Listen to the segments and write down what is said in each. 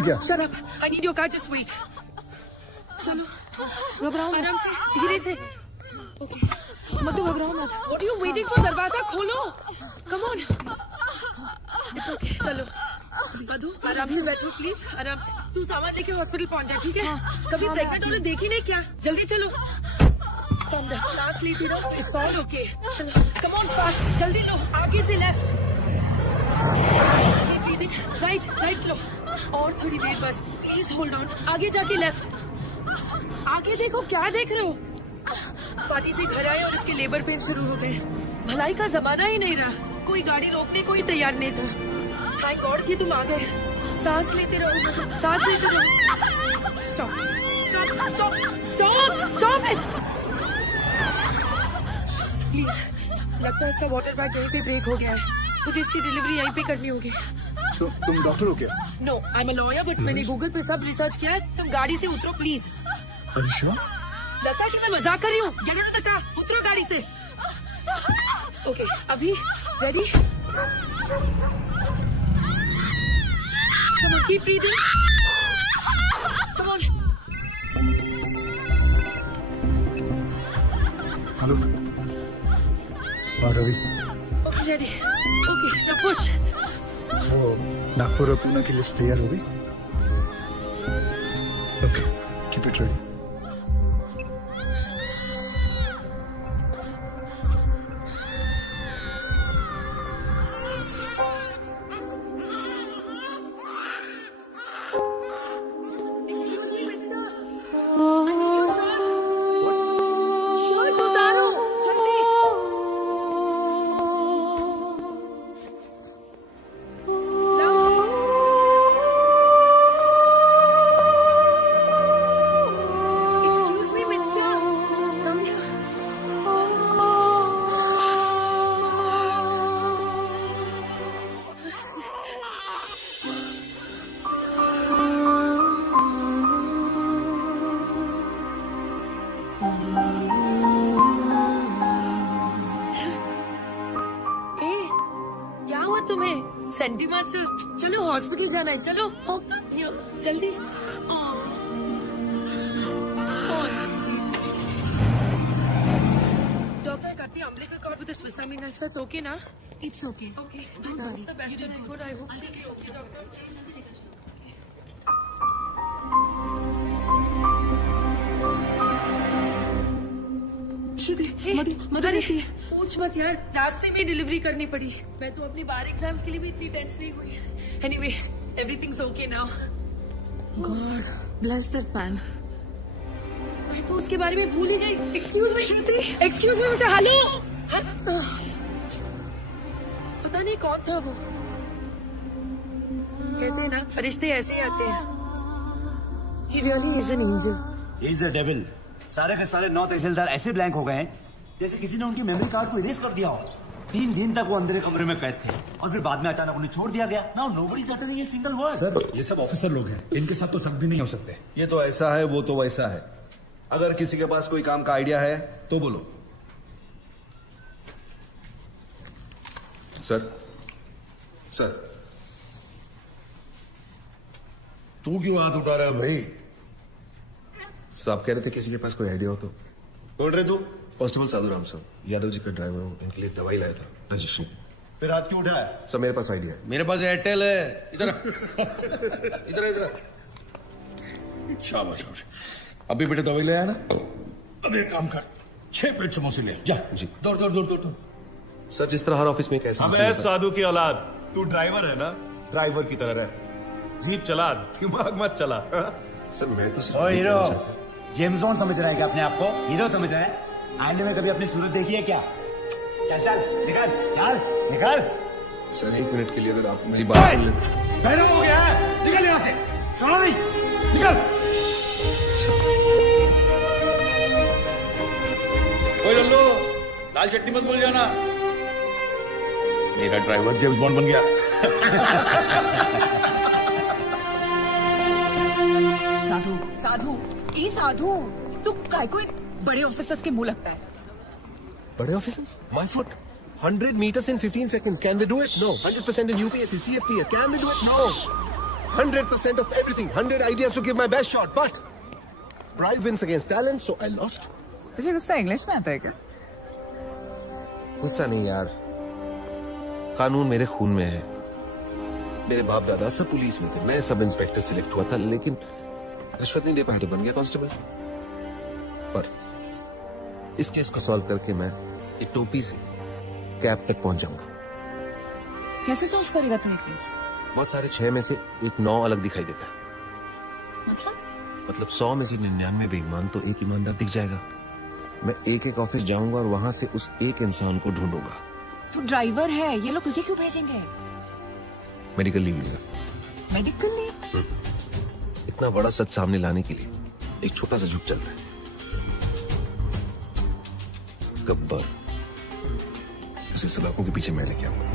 गया। Shut up. I need your car. Just wait. चलो घबराओ आराम से धीरे से मत घबराओ मत What are you waiting for? दरवाजा खोलो Come on It's okay चलो मधु आराम से बैठो प्लीज आराम से तू सामान लेके हॉस्पिटल पहुंच जा ठीक है कभी प्रेग्नेंट होने देखी नहीं क्या जल्दी चलो सांस लेती रहो It's all okay चलो Come on fast जल्दी लो आगे से लेफ्ट राइट लो और थोड़ी देर बस प्लीज होल्ड ऑन आगे जाके लेफ्ट आगे देखो क्या देख रहे हो पार्टी से घर आए और इसके लेबर पेन शुरू हो गए भलाई का जमाना ही नहीं रहा कोई गाड़ी रोकने को ही तैयार नहीं था थैंक गॉड कि तुम आ गए सांस लेते रहो स्टॉप इट प्लीज लगता है इसका वाटर बैग यहीं पे ब्रेक हो गया है मुझे इसकी डिलीवरी यहीं पे करनी होगी तो तुम डॉक्टर हो क्या? No I am a lawyer but मैंने गूगल पे सब रिसर्च किया है तुम गाड़ी से उतरो प्लीज अच्छा लगता है कि मैं मजाक कर रही हूँ get out of the car उतरो गाड़ी से ओके अभी ready come on keep breathing come on hello Ravi okay ready okay now push वो नागपुर और पुणे की लिस्ट तैयार हो गई okay keep it ready senti master चलो हॉस्पिटल जाना है चलो जल्दी डॉक्टर कहती है umbilical cord with a Swiss Army knife that's okay ना It's okay. Okay Don't that's the worry. best You did I good. could I hope so okay doctor Shruti mother पूछ मत यार रास्ते में डिलीवरी करनी पड़ी मैं तो अपनी बार एग्जाम्स के लिए भी इतनी टेंस नहीं हुई anyway everything's okay now God bless that man. मैं तो उसके बारे में भूल ही गई एक्सक्यूज मी श्रुति एक्सक्यूज मी मुझे हेलो पता नहीं कौन था वो कहते हैं ना फरिश्ते ऐसे ही आते हैं He really is an angel. He is the devil. सारे के सारे 9 तहसीलदार ऐसे ब्लैंक हो गए हैं जैसे किसी ने उनकी मेमोरी कार्ड को इरेज कर दिया हो 3 दिन तक वो अंधेरे कमरे में कैद थे और फिर बाद में अचानक उन्हें छोड़ दिया गया now nobody is uttering a single word sir ये सब ऑफिसर लोग हैं इनके साथ तो सब भी नहीं हो सकते ये तो ऐसा है वो तो वैसा है अगर किसी के पास कोई काम का आइडिया है तो बोलो सर तू क्यों हाथ उठा रहा है भाई साहब कह रहे थे किसी के पास कोई आइडिया हो तो बोल रहे तू कांस्टेबल साधु राम साहब यादव जी का ड्राइवर हूँ इनके लिए दवाई लाया था रजिस्ट्री फिर हाथ क्यों उठाया सर मेरे पास आइडिया है मेरे पास एयरटेल है इधर इधर इधर शाबाश शाबाश अभी बेटे दवाई ले आया ना अब एक काम कर 6 प्लेट समोसे ले जा जी दौड़ दौड़ दौड़ दौड़ सर जिस तरह हर ऑफिस में कैसे अबे साधु की औलाद तू ड्राइवर है ना ड्राइवर की तरह रह जीप चला दिमाग मत चला सर मैं तो ओ हीरो जेम्स बॉन्ड समझ रहा है क्या अपने आप को हीरो समझ रहा है आईने में कभी अपनी सूरत देखी है क्या चल चल निकल चल निकल सर 1 मिनट के लिए अगर आप मेरी बात सुन ले पहले हो गया है निकल यहाँ से सुनो नहीं निकल ओए लल्लू दाल चटनी मत भूल जाना मेरा ड्राइवर जेम्स बॉन्ड बन गया साधु साधु ई साधु तू काय को बड़े ऑफिसर्स के मुंह लगता है बड़े officers my foot 100 meters in 15 seconds can they do it no 100% in UPSC CFP can they do it no 100% of everything. 100 ideas to give my best shot, but pride wins against talent, so I lost. तुझे गुस्सा English में आता है क्या? गुस्सा नहीं यार, कानून मेरे खून में है. मेरे बाप दादा सब पुलिस में थे, मैं सब इंस्पेक्टर सिलेक्ट हुआ था, लेकिन रिश्वत नहीं दे पाया तो बन गया कांस्टेबल. पर इस केस को सॉल्व करके मैं एक टोपी से कैब तक पहुंच जाऊंगा. कैसे सॉल्व करेगा तू ये केस? बहुत सारे 6 में से एक 9 अलग दिखाई देता है. मतलब 100 में से 99 बेईमान तो एक ईमानदार दिख जाएगा. मैं एक ऑफिस जाऊंगा और वहां से उस एक इंसान को ढूंढूंगा. तू ड्राइवर है, ये लोग तुझे क्यों भेजेंगे? मेडिकल लीव लेगा. Medical leave? इतना बड़ा सच सामने लाने के लिए एक छोटा सा झुक चल रहा है. गब्बर, उसे सलाखों के पीछे मैं लेके आऊंगा.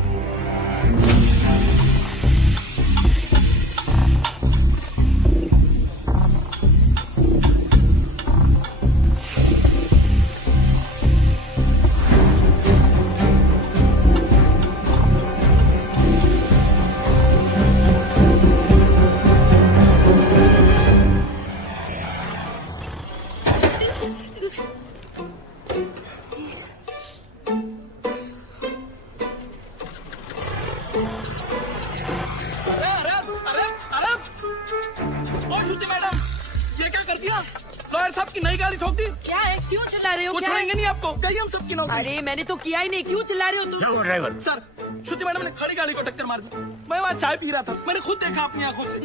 क्या है? क्यों चिल्ला रहे हो? कुछ क्या है? छोड़ेंगे नहीं आपको, गई हम सबकी नौकरी. अरे मैंने तो किया ही नहीं, क्यों चिल्ला रहे हो तुम? ड्राइवर सर, श्रुति मैडम ने खड़ी गाड़ी को टक्कर मार दी. मैं वहाँ चाय पी रहा था, मैंने खुद देखा अपनी आंखों से.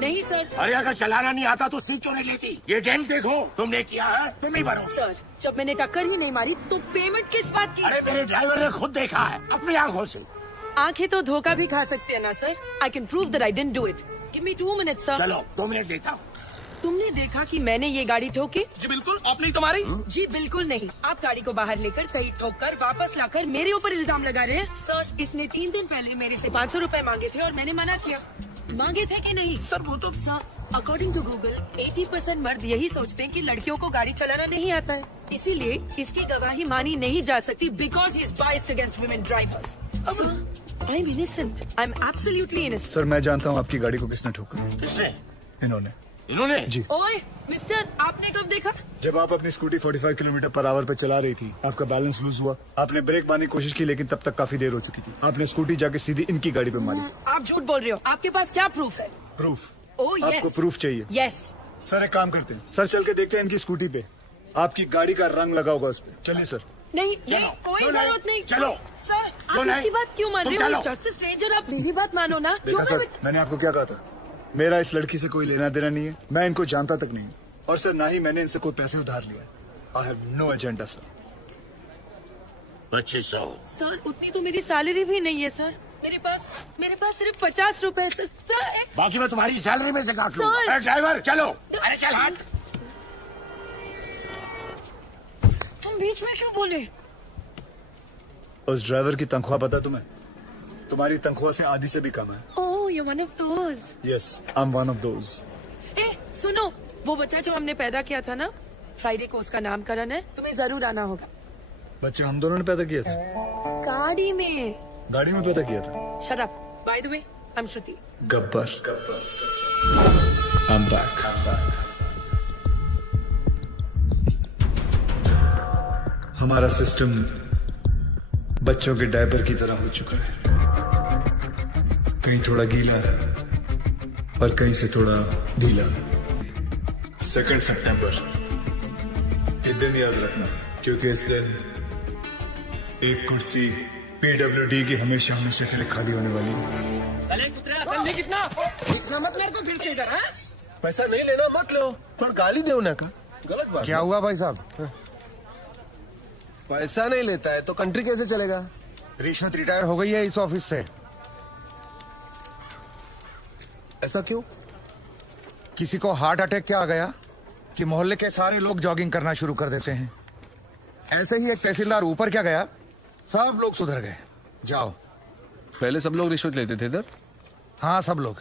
नहीं सर. अरे अगर चलाना नहीं आता तो सीट क्यों नहीं लेती? ये डेंट देखो, तुमने किया है, तुम नहीं भरो. सर, जब मैंने टक्कर ही नहीं मारी तो पेमेंट किस बात की? अरे मेरे ड्राइवर ने खुद देखा है अपनी आंखों से. आंखें तो धोखा भी खा सकते हैं ना sir. I can prove that I didn't do it. Give me 2 minutes sir. चलो 2 मिनट देता हूँ. तुमने देखा कि मैंने ये गाड़ी ठोकी? जी बिल्कुल, आपने ही तुम्हारी. जी बिल्कुल नहीं. आप गाड़ी को बाहर लेकर कहीं ठोक कर वापस लाकर मेरे ऊपर इल्जाम लगा रहे हैं. सर, इसने 3 दिन पहले मेरे से 500 रुपए मांगे थे और मैंने मना किया. मांगे थे कि नहीं? सर वो तो सर, अकॉर्डिंग टू गूगल 80% मर्द यही सोचते हैं कि लड़कियों को गाड़ी चलाना नहीं आता है. इसीलिए इसकी गवाही मानी नहीं जा सकती because he is biased against women drivers. I am innocent. I am absolutely innocent. Sir मैं जानता हूँ आपकी गाड़ी को किसने ठोका. किसने? इन्होंने. इन्होंने? जी. ओए मिस्टर, आपने कब देखा? जब आप अपनी स्कूटी 45 किलोमीटर पर आवर पे चला रही थी, आपका बैलेंस लूज हुआ. आपने ब्रेक मारने की कोशिश की लेकिन तब तक काफी देर हो चुकी थी. आपने स्कूटी जाके सीधी इनकी गाड़ी पे मारी. आप झूठ बोल रहे हो. आपके पास क्या प्रूफ है? प्रूफ? Oh yes. आपको प्रूफ चाहिए? यस. सर एक काम करते हैं, सर चल के देखते हैं इनकी स्कूटी पे आपकी गाड़ी का रंग लगा होगा उस पे. चलिए सर. नहीं नहीं, कोई क्यों नहीं? जरूरत नहीं. चलो. सर, आप क्यों नहीं? इसकी बात क्यों मान तुम रहे हो? चलो. जस्ट स्ट्रेंजर, आप मेरी बात मानो ना. देखा क्यों सर, मैंने आपको क्या कहा था. मेरा इस लड़की से कोई लेना देना नहीं है. मैं इनको जानता तक नहीं. और सर ना ही मैंने इनसे कोई पैसे उधार लिया. I have no agenda sir. 2500. Sir, उतनी तो मेरी सैलरी भी नहीं है सर. मेरे पास सिर्फ 50 रुपए है, सर. बाकी मैं तुम्हारी सैलरी में से काट लूंगा. सर. अरे ड्राइवर चलो. अरे चल हट. तुम बीच में क्यों बोले? उस ड्राइवर की तनख्वाह पता तुम्हें? तुम्हारी तनख्वाह से आधी से भी कम है. Oh, you one of those. Yes, I am one of those. ए, सुनो, वो बच्चा जो हमने पैदा किया था ना, फ्राइडे को उसका नामकरण है. तुम्हें जरूर आना होगा. बच्चे हम दोनों ने पैदा किया था. गाड़ी में. गाड़ी में पैदा किया था. Shut up. By the way, I am Shruti. Gabbar. I'm back. हमारा सिस्टम बच्चों के डायपर की तरह हो चुका है. कहीं थोड़ा गीला और कहीं से थोड़ा ढीला. 2 सितंबर ये दिन याद रखना, क्योंकि इस दिन एक कुर्सी PWD की हमेशा हमेशा के लिए खाली होने वाली है. कितना मत मेरे को फिर से इधर. पैसा नहीं लेना मत लो, पर गाली दे उन्हें का गलत बात. क्या हुआ भाई साहब? पैसा नहीं लेता है तो कंट्री कैसे चलेगा? रिश्वत रिटायर हो गई है इस ऑफिस से. ऐसा क्यों? किसी को हार्ट अटैक क्या आ गया कि मोहल्ले के सारे लोग जॉगिंग करना शुरू कर देते हैं. ऐसे ही एक तहसीलदार ऊपर क्या गया, सब लोग सुधर गए. जाओ. पहले सब लोग रिश्वत लेते थे इधर? हाँ सब लोग,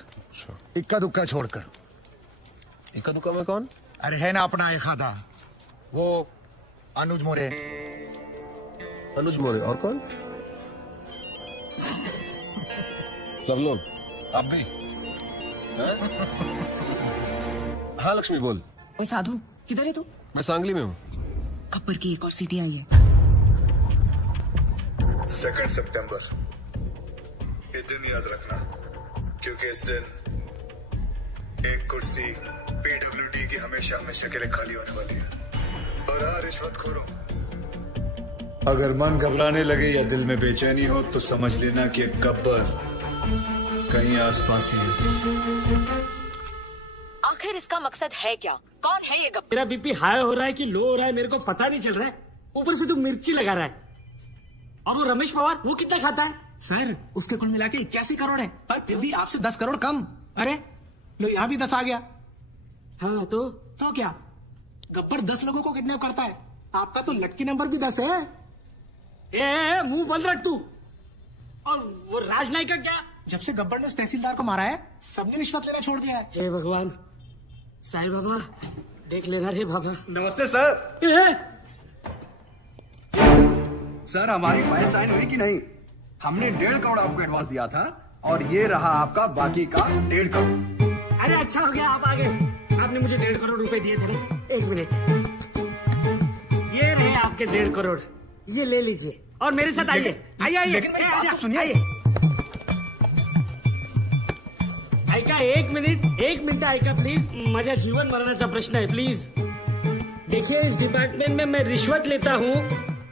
इक्का दुक्का छोड़कर. इक्का दुक्का में कौन? अरे है ना अपना एक आधा, वो अनुज मोरे. अनुज मोरे. और कौन? सब लोग. आप भी? हाँ लक्ष्मी बोल। ओए साधु, किधर है तू? मैं सांगली में हूँ। गब्बर की एक और सीटी आई है। 2 सितंबर, ये दिन याद रखना, क्योंकि इस दिन एक कुर्सी पीडब्ल्यूडी की हमेशा हमेशा के लिए खाली होने वाली है। और हाँ रिश्वतखोरों, अगर मन घबराने लगे या दिल में बेचैनी हो तो समझ लेना कि गब्बर कहीं आसपास ही है। आखिर इसका मकसद है क्या? कौन है ये गब्बर? मेरा बीपी हाई हो रहा है कि लो हो रहा है मेरे को पता नहीं चल रहा है। ऊपर से तू मिर्ची लगा रहा है। और वो रमेश पवार, वो कितना खाता है? सर उसके कुल मिला के 81 करोड़ है, पर फिर भी आपसे 10 करोड़ कम। अरे लो यहाँ भी 10 आ गया। हाँ तो क्या गब्बर 10 लोगों को किडनैप करता है? आपका तो लकी नंबर भी 10 है। ए मुंह बंद रख तू। और वो राजनायक का क्या? जब से गब्बर ने उस तहसीलदार को मारा है, सबने रिश्वत लेना छोड़ दिया है। हे भगवान, साईं बाबा देख लेना रे बाबा। नमस्ते सर। सर हमारी फाइल साइन हुई कि नहीं? हमने 1.5 करोड़ आपको एडवांस दिया था और ये रहा आपका बाकी का 1.5 करोड़। अरे अच्छा हो गया आप आ गए। आपने मुझे 1.5 करोड़ रुपए दिए थे ना। 1 मिनट, ये रहे आपके 1.5 करोड़, ये ले लीजिए और मेरे साथ आइए। आइए लेकिन मेरी बात तो सुनिए। ऐका 1 मिनिट ऐका प्लीज। माझ्या जीवन मरणाचा प्रश्न है प्लीज। देखिए इस डिपार्टमेंट में मैं रिश्वत लेता हूँ,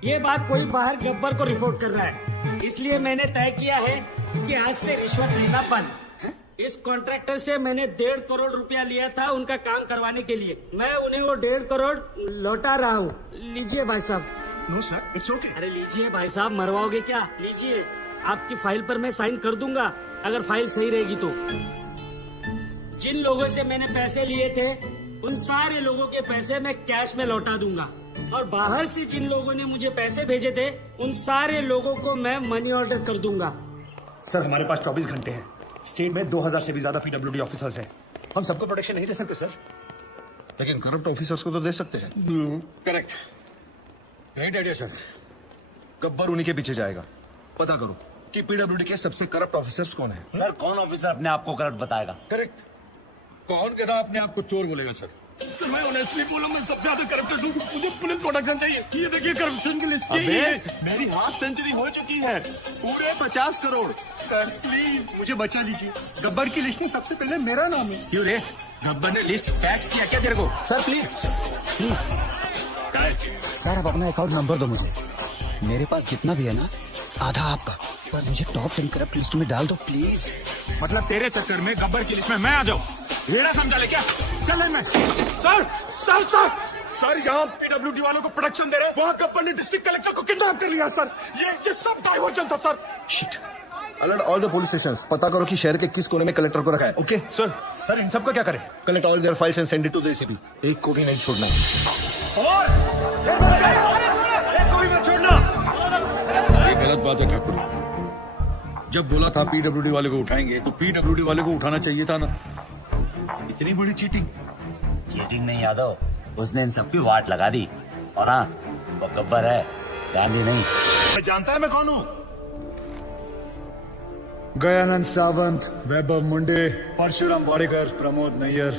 ये बात कोई बाहर गब्बर को रिपोर्ट कर रहा है, इसलिए मैंने तय किया है कि आज से रिश्वत लेना बंद। इस कॉन्ट्रैक्टर से मैंने 1.5 करोड़ रुपया लिया था उनका काम करवाने के लिए। मैं उन्हें वो 1.5 करोड़ लौटा रहा हूँ। लीजिए भाई साहब। No sir it's okay. अरे लीजिए भाई साहब, मरवाओगे क्या? लीजिए, आपकी फाइल पर मैं साइन कर दूंगा अगर फाइल सही रहेगी तो। जिन लोगों से मैंने पैसे लिए थे उन सारे लोगों के पैसे मैं कैश में लौटा दूंगा, और बाहर से जिन लोगों ने मुझे पैसे भेजे थे उन सारे लोगों को मैं मनी ऑर्डर कर दूंगा। सर हमारे पास 24 घंटे हैं। स्टेट में 2000 से भी ज्यादा पीडब्ल्यूडी ऑफिसर्स हैं। हम सबको प्रोटेक्शन नहीं दे सकते सर, लेकिन करप्ट ऑफिसर्स को तो दे सकते हैं। Correct, great idea sir. Gabbar उन्हीं के पीछे जाएगा। पता करो कि पीडब्ल्यूडी के सबसे करप्ट ऑफिसर्स कौन है। सर कौन ऑफिसर अपने आप को करप्ट बताएगा? करेक्ट, कौन कहता अपने आप को चोर बोलेगा सर? सर मैं ऑनेस्टली बोला, मैं सबसे ज्यादा करप्टेड हूँ। मुझे पुलिस प्रोटेक्शन चाहिए। ये देखिए करप्शन की लिस्ट। मेरी हाफ सेंचुरी हो चुकी है, पूरे 50 करोड़। सर प्लीज मुझे बचा लीजिए। गब्बर की लिस्ट में सबसे पहले मेरा नाम है। क्यों रे, गब्बर ने लिस्ट टैक्स किया क्या तेरे को? सर प्लीज सर आप अपना अकाउंट नंबर दो मुझे। मेरे पास जितना भी है ना, आधा आपका, पर मुझे टॉप 10 करप्ट लिस्ट में डाल दो प्लीज। मतलब तेरे चक्कर में गब्बर की लिस्ट में मैं आ जाऊं? मेरा समझा ले क्या? चल मैं। सर सर सर सर यहाँ पीडब्ल्यूडी वालों को प्रोटेक्शन दे रहे हैं, वहाँ गब्बर ने डिस्ट्रिक्ट कलेक्टर को किडनैप कर लिया सर। ये सब डाइवर्जन था sir. Shit. Alert all the police stations. पता करो कि शहर के किस कोने में कलेक्टर को रखा है। ओके सर इन सब का क्या करें? Collect all their files and send it to the ACP. एक को भी नहीं छोड़ना। और एक को भी मत छोड़ना। ये गलत बात है ठाकुर। जब बोला था पीडब्ल्यूडी वाले को उठाएंगे तो पीडब्ल्यूडी वाले को उठाना चाहिए था ना। इतनी बड़ी चीटिंग। चीटिंग नहीं यादव, उसने इन सबकी वाट लगा दी। और हाँ, वो गब्बर है, गांधी नहीं। मैं जानता है मैं कौन हूँ। गयानंद सावंत, वैभव मुंडे, परशुराम वाडेकर, प्रमोद नैयर।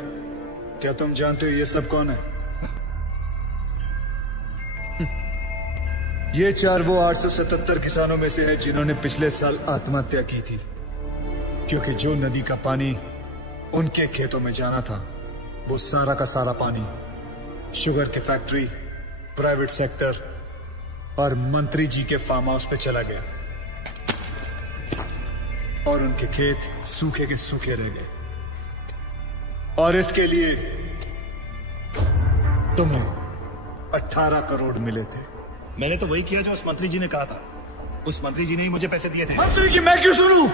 क्या तुम जानते हो ये सब कौन है? ये 4 वो 877 किसानों में से है जिन्होंने पिछले साल आत्महत्या की थी, क्योंकि जो नदी का पानी उनके खेतों में जाना था वो सारा का सारा पानी शुगर के फैक्ट्री, प्राइवेट सेक्टर और मंत्री जी के फार्म हाउस पे चला गया, और उनके खेत सूखे के सूखे रह गए। और इसके लिए तुम्हें 18 करोड़ मिले थे। मैंने तो वही किया जो उस मंत्री जी ने कहा था। उस मंत्री जी ने ही मुझे पैसे दिए थे। मंत्री की मैं क्यों सुनूं?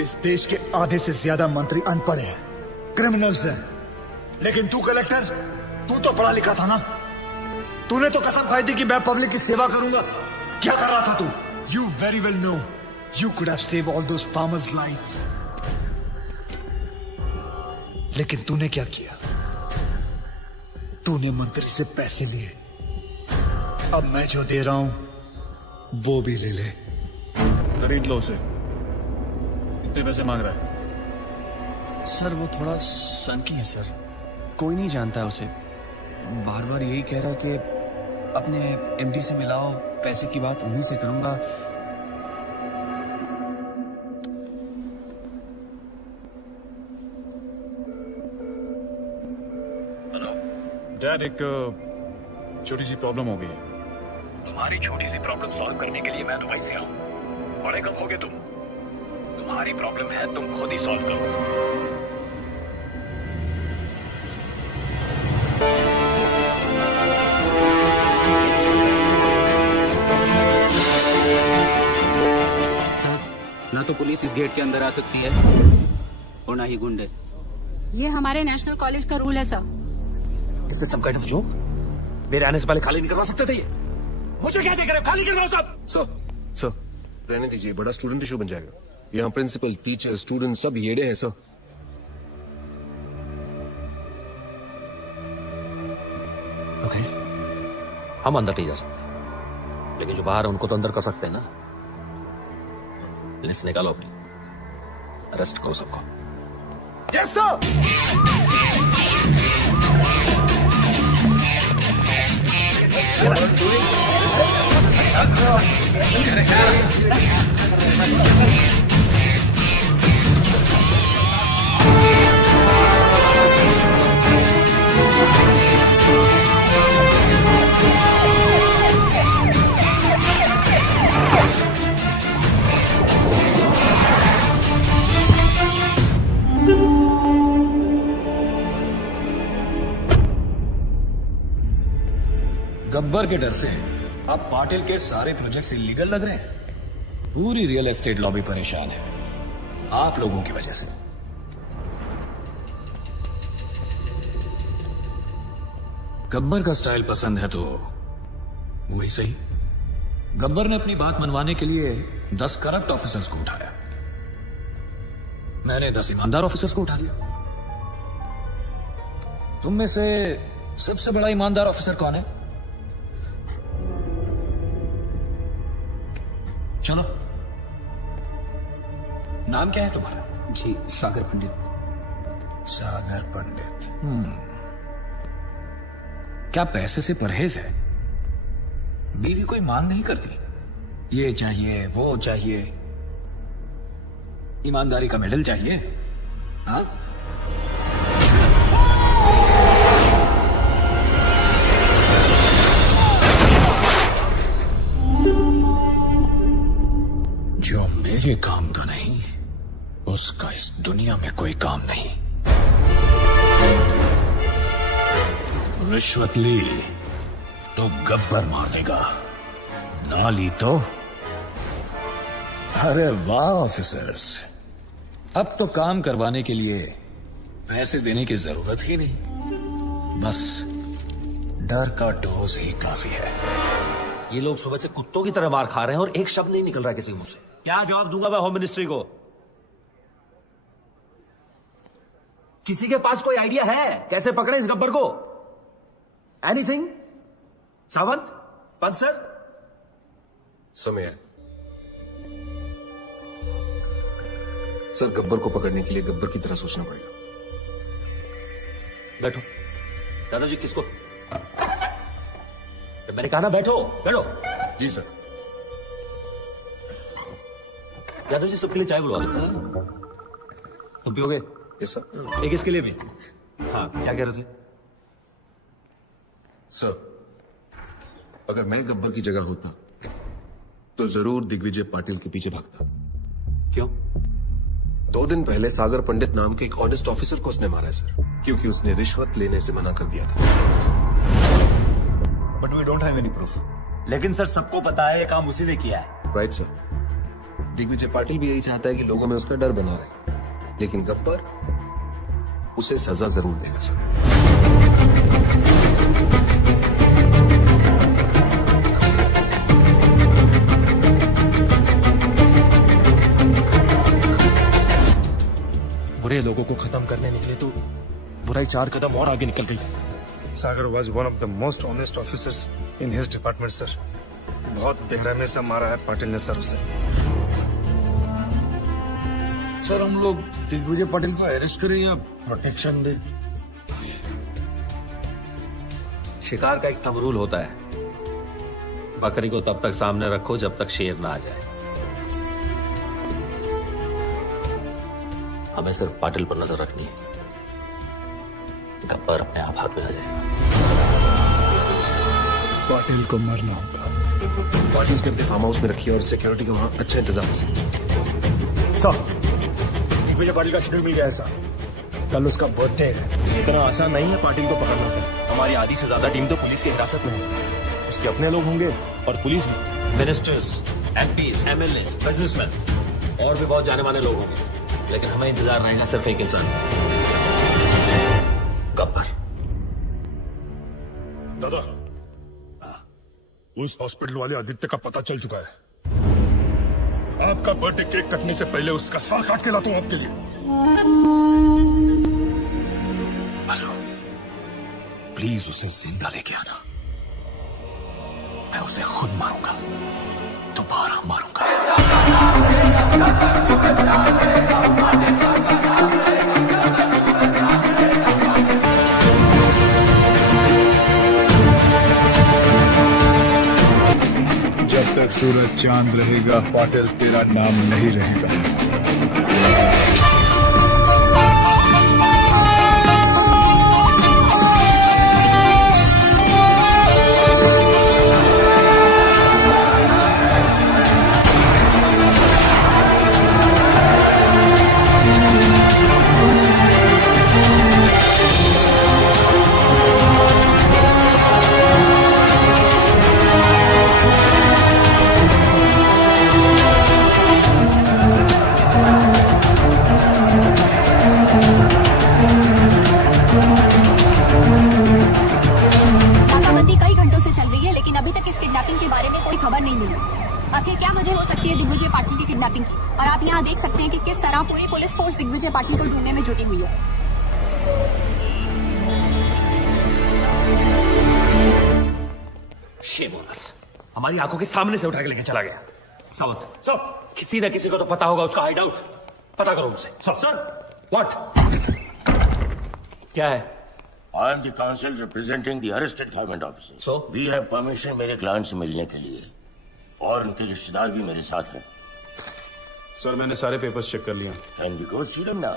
इस देश के आधे से ज्यादा मंत्री अनपढ़ हैं, क्रिमिनल्स हैं, लेकिन तू कलेक्टर, तू तो पढ़ा लिखा था ना। तूने तो कसम खाई थी कि मैं पब्लिक की सेवा करूंगा। क्या कर रहा था तू? You very well know you could have save all those farmers lives, लेकिन तूने क्या किया? तूने मंत्री से पैसे लिए। अब मैं जो दे रहा हूं वो भी ले ले। खरीद लो उसे। कितने पैसे मांग रहा है? सर वो थोड़ा सनकी है सर, कोई नहीं जानता है उसे। बार बार यही कह रहा है कि अपने एमडी से मिलाओ, पैसे की बात उन्हीं से करूंगा। डैड, एक छोटी सी प्रॉब्लम हो गई है। तुम्हारी छोटी सी प्रॉब्लम सॉल्व करने के लिए मैं दुबई से आऊं। बड़े कब होगे तुम? तुम्हारी प्रॉब्लम है, तुम खुद ही सॉल्व करो। ना तो पुलिस इस गेट के अंदर आ सकती है और ना ही गुंडे। ये हमारे नेशनल कॉलेज का रूल है sir. Is this some kind of joke? मेरे आने से पहले खाली नहीं करवा सकते थे ये? मुझे क्या देख रहे हो? खाली करवाओ सब। सर रहने दीजिए, बड़ा स्टूडेंट इशू बन जाएगा। यहाँ प्रिंसिपल, टीचर, स्टूडेंट सब येड़े हैं सर। ओके, हम अंदर नहीं जा सकते, लेकिन जो बाहर है उनको तो अंदर कर सकते हैं ना। लिस्ट निकालो अपनी, अरेस्ट करो सबको। Yes sir. गब्बर के डर से अब पाटिल के सारे प्रोजेक्ट्स इलीगल लग रहे हैं। पूरी रियल एस्टेट लॉबी परेशान है आप लोगों की वजह से। गब्बर का स्टाइल पसंद है तो वही सही। गब्बर ने अपनी बात मनवाने के लिए 10 करप्ट ऑफिसर्स को उठाया, मैंने 10 ईमानदार ऑफिसर्स को उठा लिया। तुम में से सबसे बड़ा ईमानदार ऑफिसर कौन है? चलो, नाम क्या है तुम्हारा? जी सागर पंडित। सागर पंडित। क्या पैसे से परहेज है? बीवी कोई मांग नहीं करती, ये चाहिए वो चाहिए, ईमानदारी का मेडल चाहिए। हाँ, जो मेरे काम का नहीं उसका इस दुनिया में कोई काम नहीं। रिश्वत ली तो गब्बर मार देगा, ना ली तो। अरे वाह ऑफिसर्स, अब तो काम करवाने के लिए पैसे देने की जरूरत ही नहीं, बस डर का डोज ही काफी है। ये लोग सुबह से कुत्तों की तरह मार खा रहे हैं और एक शब्द नहीं निकल रहा है किसी मुंह से। क्या जवाब दूंगा मैं होम मिनिस्ट्री को? किसी के पास कोई आइडिया है कैसे पकड़े इस गब्बर को? एनीथिंग? सावंत, पंत सर? समय है सर, गब्बर को पकड़ने के लिए गब्बर की तरह सोचना पड़ेगा। बैठो दादाजी। किसको? मैंने कहा ना बैठो बैठो। जी सर। यादव जी सबके लिए चाय बुलवा दो। तुम पियोगे? Yes sir. एक इसके लिए भी। हाँ, क्या कह रहे थे? सर, अगर मैं गब्बर की जगह होता तो जरूर दिग्विजय पाटिल के पीछे भागता। क्यों? 2 दिन पहले सागर पंडित नाम के एक ऑनेस्ट ऑफिसर को उसने मारा है सर, क्योंकि उसने रिश्वत लेने से मना कर दिया था। But we don't have any proof. लेकिन सर सबको पता है ये काम उसी ने किया है। Right sir. दिग्विजय पाटिल भी यही चाहता है कि लोगों में उसका डर बना रहे, लेकिन गब्बर उसे सजा जरूर देगा सर। बुरे लोगों को खत्म करने निकले तो बुराई 4 कदम और आगे निकल गई। सागर was one of the most honest officers in his department, sir. बहुत बेरहमी से मारा है पाटिल ने सर उसे। सर हम लोग दिग्विजय पाटिल को अरेस्ट करें या प्रोटेक्शन दें? शिकार का एक थंब रूल होता है, बकरी को तब तक सामने रखो जब तक शेर ना आ जाए। हमें सिर्फ पाटिल पर नजर रखनी है, गब्बर अपने आप हाथ में आ जाएगा। पाटिल को मरना होगा। बॉडी ने अपने फार्म हाउस में रखी है और सिक्योरिटी का वहां अच्छा इंतजाम है। सर दिग्विजय पाटिल का शेड्यूल मिल गया है सर, कल उसका बर्थडे है। इतना आसान नहीं है पाटिल को पकड़ना सर। हमारी आधी से ज्यादा टीम तो पुलिस की हिरासत में है, उसके अपने लोग होंगे और पुलिस भी। मिनिस्टर्स, एमपीज, एमएलएस, बिजनेसमैन और भी बहुत जाने माने लोग होंगे, लेकिन हमें इंतजार रहेगा सिर्फ एक इंसान, गब्बर। दादा, उस हॉस्पिटल वाले आदित्य का पता चल चुका है। आपका बर्थडे केक कटने से पहले उसका सर काट के लाता हूं आपके लिए। प्लीज उसे जिंदा लेके आना, मैं उसे खुद मारूंगा, दोबारा मारूंगा। जब तक सूरज चांद रहेगा पाटिल तेरा नाम नहीं रहेगा। आखिर क्या वजह हो सकती है दिग्विजय पाटिल की किडनैपिंग की? और आप यहाँ देख सकते हैं कि किस तरह पूरी पुलिस फोर्स दिग्विजय पाटिल को ढूंढने में जुटी हुई है। शेमोनस हमारी आंखों के सामने से उठा के लेके चला गया। सावंत, सर किसी न किसी को तो पता होगा उसका हाइड आउट, पता करो उनसे। Sir what? क्या है? I am the counsel representing the arrested government officers. So? We have permission मेरे क्लाइंट से मिलने के लिए, और उनके रिश्तेदार भी मेरे साथ हैं। सर मैंने सारे पेपर्स चेक कर लिया। Can we go see them now?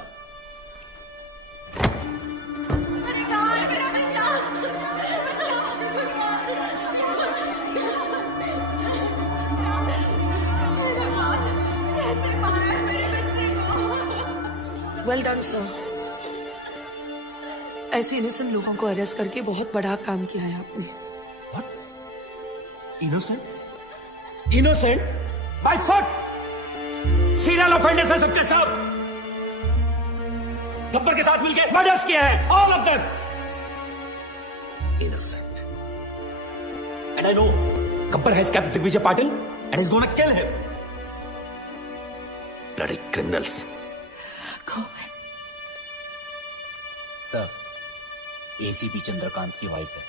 Well done sir, ऐसे इनोसेंट लोगों को अरेस्ट करके बहुत बड़ा काम किया है आपने। Innocent? Innocent? By foot! Serial offenders हैं सबके सब। गब्बर के साथ मिलकर मर्डर्स किए हैं, all of them. Innocent. And I know Gabbar has kept Digvijay Patil and is gonna kill him. Bloody criminals. Sir, ACP Chandrakant की वाइफ है।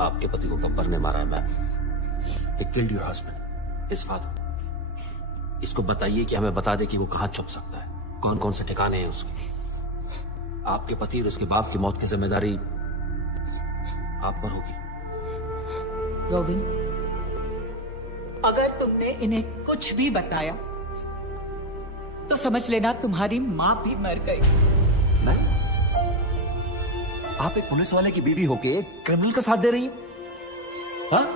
आपके पति को गब्बर ने मारा है ma'am. He killed your husband, his father. इसको बताइए कि हमें बता दे कि वो कहां छुप सकता है, कौन कौन से ठिकाने हैं उसके। आपके पति और उसके बाप की मौत की जिम्मेदारी आप पर होगी। गोविंद, अगर तुमने इन्हें कुछ भी बताया तो समझ लेना तुम्हारी मां भी मर गई। आप एक पुलिस वाले की बीवी होके एक क्रिमिनल का साथ दे रही है? हाँ?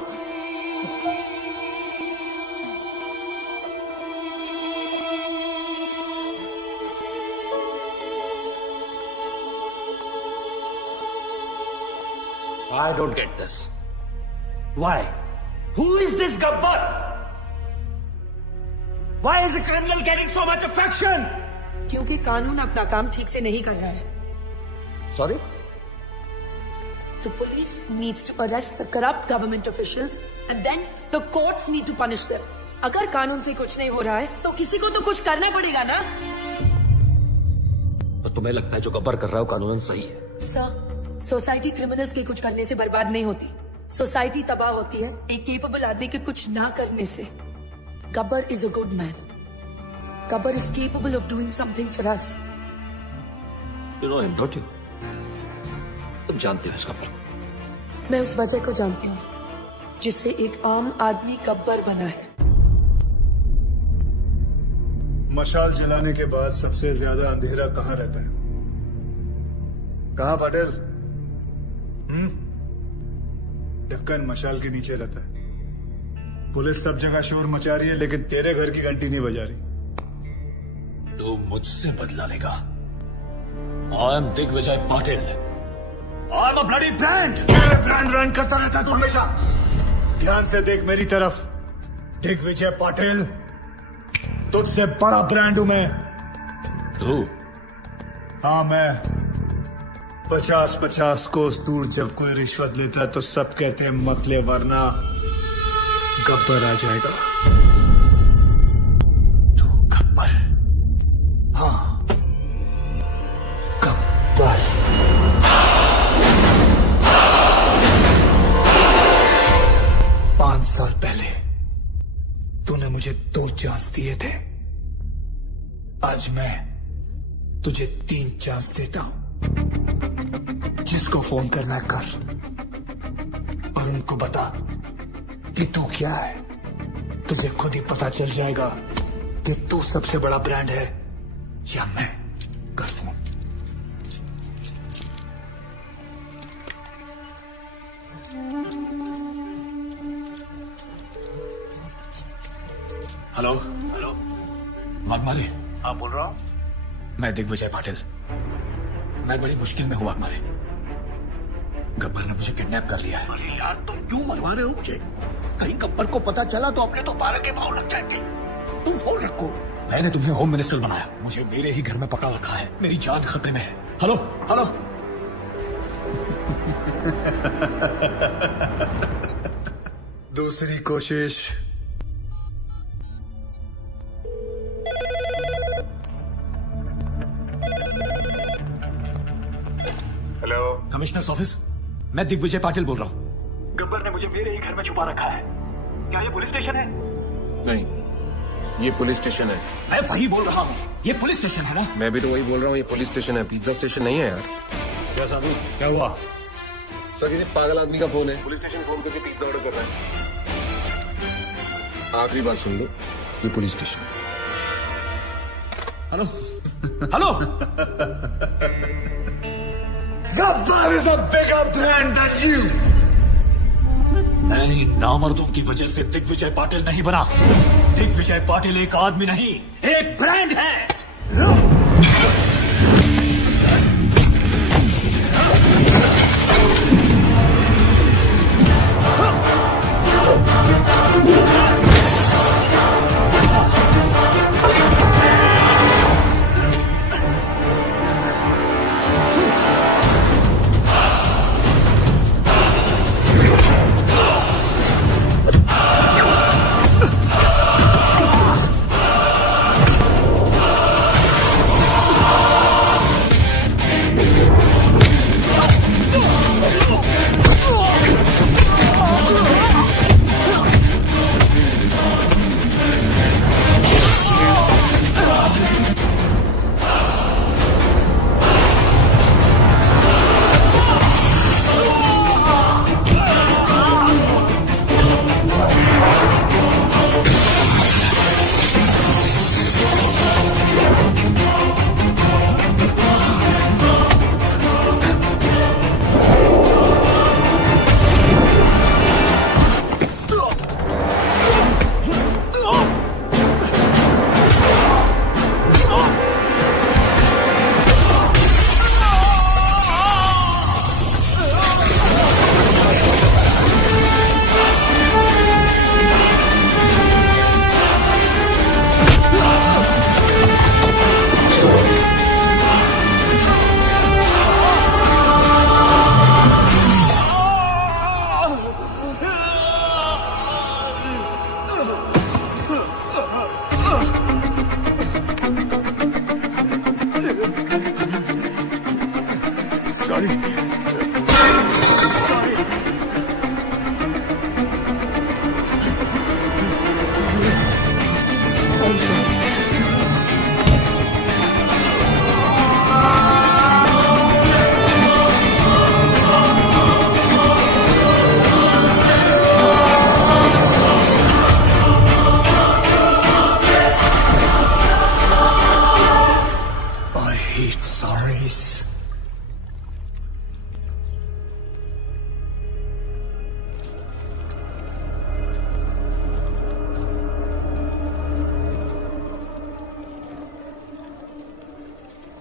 I don't get this. Why? Who is this Gabbar? Why is a criminal getting so much affection? क्योंकि कानून अपना काम ठीक से नहीं कर रहा है। Sorry? The police needs to arrest the corrupt government officials and then the courts need to punish them. अगर कानून से कुछ नहीं हो रहा है तो किसी को तो कुछ करना पड़ेगा ना। तो तुम्हें लगता है जो गब्बर कर रहा है वो कानूनन सही है? सर, सोसाइटी क्रिमिनल्स के कुछ करने से बर्बाद नहीं होती, सोसाइटी तबाह होती है एक केपेबल आदमी के कुछ ना करने से। Gabbar is a good man. Gabbar is capable of doing something for us. You know him, don't you? तुम जानते हो इस गब्बर? मैं उस वजह को जानती हूँ जिससे एक आम आदमी गब्बर बना है। मशाल जलाने के बाद सबसे ज्यादा अंधेरा कहाँ रहता है? कहाँ पाटिल? ढक्कन मशाल के नीचे रहता है। पुलिस सब जगह शोर मचा रही है लेकिन तेरे घर की घंटी नहीं बजा रही। तो मुझसे बदला लेगा। I am Digvijay Patil. I am a bloody brand. Brand run करता रहता है तू हमेशा। ध्यान से देख मेरी तरफ। दिग्विजय पाटिल, तुझसे बड़ा ब्रांड हूं मैं। तू? हाँ मैं। 50-50 कोस दूर जब कोई रिश्वत लेता है तो सब कहते हैं मत ले वरना गब्बर आ जाएगा। तू गब्बर? हाँ, गब्बर। पांच साल पहले तूने मुझे 2 चांस दिए थे। आज मैं तुझे 3 चांस देता हूं। जिसको फोन करना है कर और उनको बता कि तू क्या है। तुझे खुद ही पता चल जाएगा कि तू सबसे बड़ा ब्रांड है या मैं। कर फोन। हेलो। हेलो, वाघमारे। हाँ बोल रहा हूँ। मैं दिग्विजय पाटिल। मैं बड़ी मुश्किल में हूँ वाघमारे। गब्बर ने मुझे किडनैप कर लिया है। अरे यार तुम क्यों मरवा रहे हो मुझे? कहीं गब्बर को पता चला तो अपने तो 12 के भाव लग जाएंगे। तुम फोन रखो। मैंने तुम्हें होम मिनिस्टर बनाया, मुझे मेरे ही घर में पकड़ा रखा है। मेरी जान खतरे में है। Hello hello. दूसरी कोशिश। Hello, commissioners office. मैं दिग्विजय पाटिल बोल रहा हूँ। गब्बर ने मुझे मेरे ही घर में छुपा रखा है। क्या ये पुलिस स्टेशन है? नहीं, ये पुलिस स्टेशन है। मैं वही बोल रहा हूँ, ये पुलिस स्टेशन है ना? मैं भी तो वही बोल रहा हूँ, ये पुलिस स्टेशन है, पिज्जा स्टेशन नहीं है यार। क्या साधु, क्या हुआ? सर किसी पागल आदमी का फोन है। पुलिस स्टेशन फोन करके पिज्जा ऑर्डर कर रहा है। आखिरी बात सुन लो, ये police station. Hello hello. Gabbar is a bigger brand than you. मैं इन नामर्दों की वजह से दिग्विजय पाटिल नहीं बना। दिग्विजय पाटिल एक आदमी नहीं, एक ब्रांड है।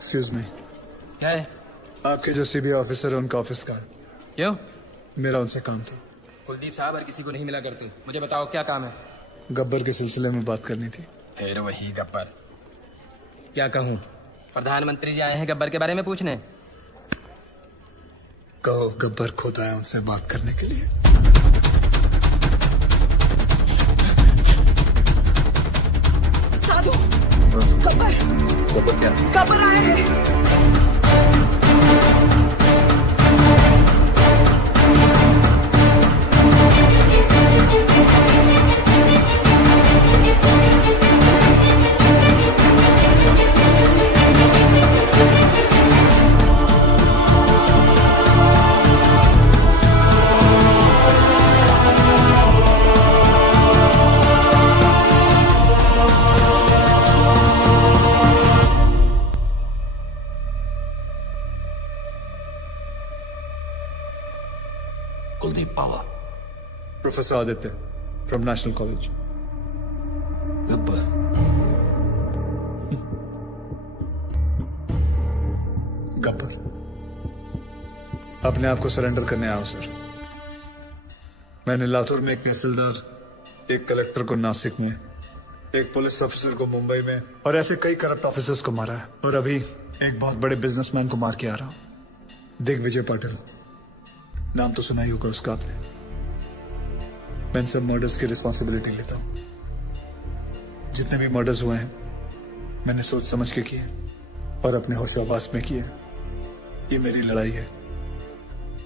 एक्सक्यूज मी, क्या है? आपके जो सीबीआई ऑफिसर है उनका ऑफिस कहाँ है? क्यों? मेरा उनसे काम था। कुलदीप साहब हर किसी को नहीं मिला करते। मुझे बताओ क्या काम है? गब्बर के सिलसिले में बात करनी थी। फिर वही गब्बर। क्या कहूँ? प्रधानमंत्री जी आए हैं गब्बर के बारे में पूछने। कहो गब्बर खुद आया उनसे बात करने के लिए। साधु, गब्बर क्या? गब्बर आए हैं। Kuldeep power. Professor Aditya from national college. Gabbar. Gabbar, अपने आप को सरेंडर करने आया हूं सर। मैंने लातूर में एक तहसीलदार, एक कलेक्टर को नासिक में, एक पुलिस ऑफिसर को मुंबई में और ऐसे कई करप्ट ऑफिसर्स को मारा है। और अभी एक बहुत बड़े बिजनेसमैन को मार के आ रहा हूं, दिग्विजय पाटिल। नाम तो सुना ही होगा उसका आपने। मैं इन सब मर्डर्स की रिस्पॉन्सिबिलिटी लेता हूं। जितने भी मर्डर्स हुए हैं मैंने सोच समझ के किए और अपने होशाबास में किए। ये मेरी लड़ाई है।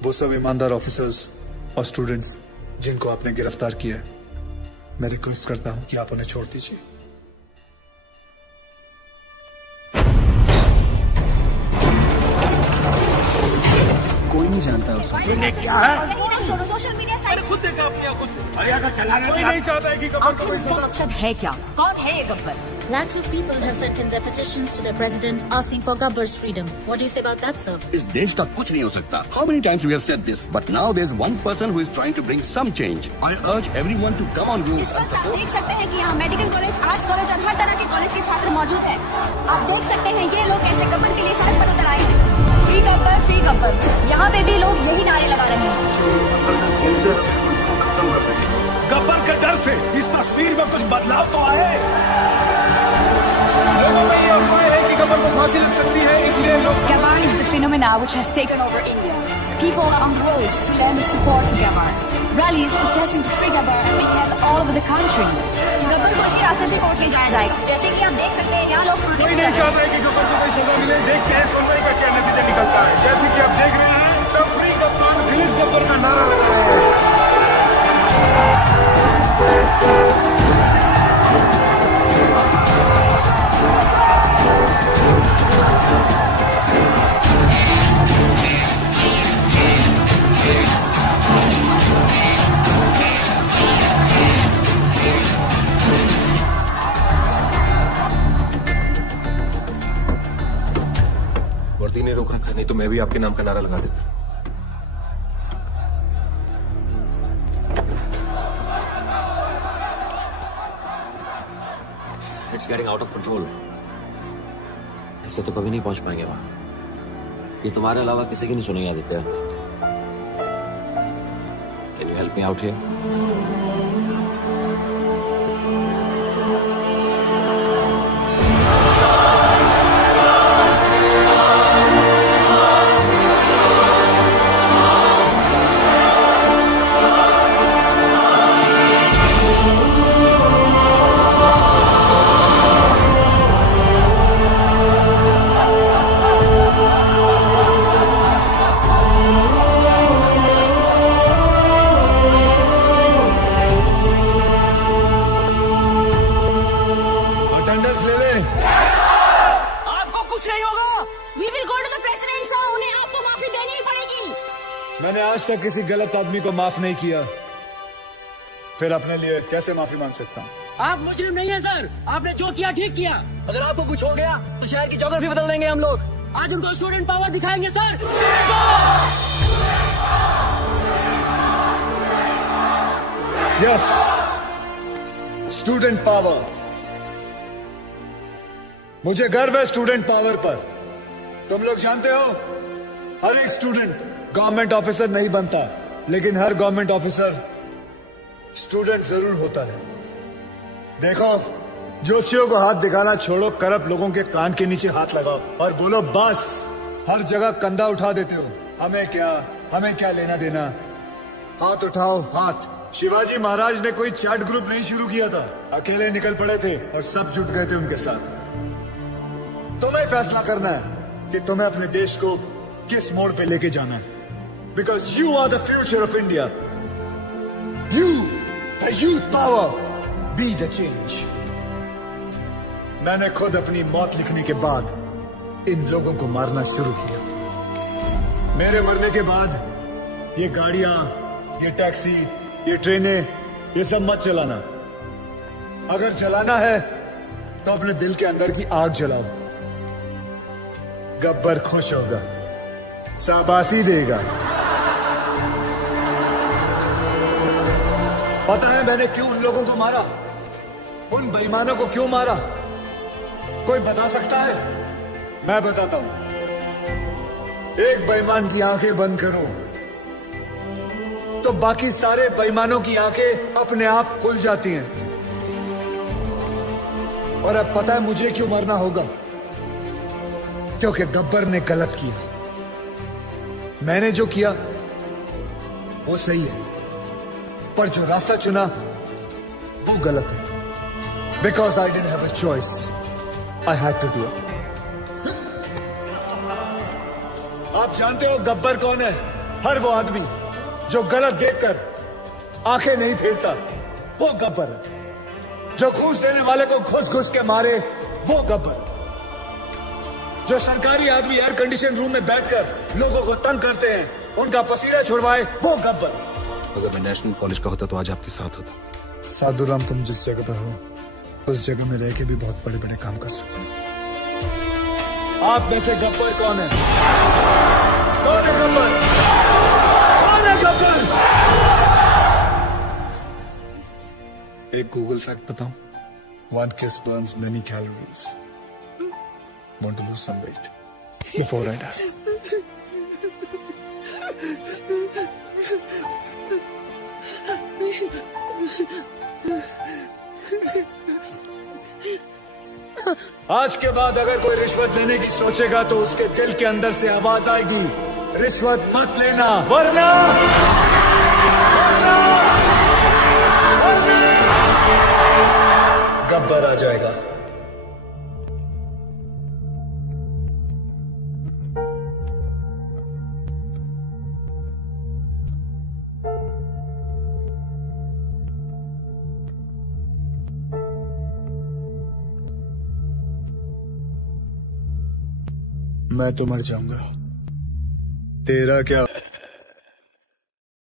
वो सब ईमानदार ऑफिसर्स और स्टूडेंट्स जिनको आपने गिरफ्तार किया है, मैं रिक्वेस्ट करता हूं कि आप उन्हें छोड़ दीजिए। कोई नहीं जानता उसे। तूने क्या है? सोशल मीडिया साइट खुद देखा अपनी आंखों से। अरे अगर चलाने कोई नहीं चाहता है कि गब्बर को कोई इसका मकसद है क्या? कौन है ये Gabbar? Lakhs of people have sent in their petitions to the president asking for Gabbar's freedom. What do you say about that, sir? इस देश का कुछ नहीं हो सकता. How many times we have said this? But now there's one person who is trying to bring some change. I urge everyone to come on groups and आप support. देख सकते हैं कि यहाँ मेडिकल कॉलेज, आर्ट्स कॉलेज और हर तरह के college के छात्र मौजूद हैं। आप देख सकते हैं ये लोग कैसे गब्बर के लिए सड़क पर उतर आए हैं। फ्री गब्बर। यहाँ पे भी लोग यही नारे लगा रहे हैं। गब्बर के डर से इस तस्वीर में कुछ बदलाव तो आए। लोगों में ये अफवाह है कि गब्बर को फांसी लग सकती है, इसलिए लोग Gabbar is the phenomena which has taken over India. People are on the roads to lend their support for Gabbar. Rallies protesting to free Gabbar are being held all over the country. Gabbar को इसी रास्ते से court ले जाया जाएगा। जैसे कि आप देख सकते हैं यहाँ लोग कोई नहीं चाहता है कि गब्बर को कोई सजा मिले। देखते हैं सुनवाई का क्या नतीजा निकलता है। जैसे कि आप देख रहे हैं, सब फ्री गब्बर, रिलीज गब्बर का नारा लगा रहे हैं। वर्दी ने रोक रखा, नहीं तो मैं भी आपके नाम का नारा लगा देता। It's getting out of control. ऐसे तो कभी नहीं पहुंच पाएंगे वहां। ये तुम्हारे अलावा किसी की नहीं सुनेंगे Aditya. Can you help me out here? मैंने आज तक किसी गलत आदमी को माफ नहीं किया, फिर अपने लिए कैसे माफी मांग सकता हूँ? आप मुजरिम नहीं है सर, आपने जो किया ठीक किया। अगर आपको कुछ हो गया तो शहर की ज्योग्राफी बदल देंगे हम लोग। आज उनको स्टूडेंट पावर दिखाएंगे सर। Yes, student power. मुझे गर्व है स्टूडेंट पावर पर। तुम लोग जानते हो, हर एक स्टूडेंट गवर्नमेंट ऑफिसर नहीं बनता, लेकिन हर गवर्नमेंट ऑफिसर स्टूडेंट जरूर होता है। देखो, जोशियों को हाथ दिखाना छोड़ो, करप्ट लोगों के कान के नीचे हाथ लगाओ और बोलो बस। हर जगह कंधा उठा देते हो, हमें क्या लेना देना। हाथ उठाओ, हाथ। शिवाजी महाराज ने कोई चैट ग्रुप नहीं शुरू किया था, अकेले निकल पड़े थे और सब जुट गए थे उनके साथ। तुम्हें फैसला करना है कि तुम्हें अपने देश को किस मोड़ पे लेके जाना है, because you are the future of India. You, the youth power, be the change. मैंने खुद अपनी मौत लिखने के बाद इन लोगों को मारना शुरू किया। मेरे मरने के बाद ये गाड़ियां, ये टैक्सी, ये ट्रेनें, ये सब मत चलाना। अगर जलाना है तो अपने दिल के अंदर की आग जलाओ। गब्बर खुश होगा, शाबाशी देगा। पता है मैंने क्यों उन लोगों को मारा, उन बेईमानों को क्यों मारा? कोई बता सकता है? मैं बताता हूं। एक बेईमान की आंखें बंद करो तो बाकी सारे बेईमानों की आंखें अपने आप खुल जाती हैं। और अब पता है मुझे क्यों मरना होगा? क्योंकि गब्बर ने गलत किया। मैंने जो किया वो सही है, पर जो रास्ता चुना वो गलत है। Because I didn't have a choice, I had to do it. आप जानते हो गब्बर कौन है? हर वो आदमी जो गलत देखकर आंखें नहीं फेरता, वो गब्बर है। जो घूस देने वाले को घुस घुस के मारे, वो गब्बर। जो सरकारी आदमी एयर कंडीशन रूम में बैठकर लोगों को तंग करते हैं, उनका पसीना छुड़वाए, वो गब्बर। अगर मैं नेशनल कॉलेज का होता तो आज आपके साथ होता। साधुराम, तुम जिस जगह पर हो उस जगह में रह के भी बहुत बड़े बड़े काम कर सकते हो। आप में से गब्बर कौन है? कौन है गब्बर? कौन है गब्बर? एक गूगल फैक्ट बताऊं? 1 kiss burns many calories. Want to lose some weight before I die? आज के बाद अगर कोई रिश्वत लेने की सोचेगा तो उसके दिल के अंदर से आवाज आएगी, रिश्वत मत लेना, वरना गब्बर आ जाएगा। मैं तो मर जाऊंगा, तेरा क्या?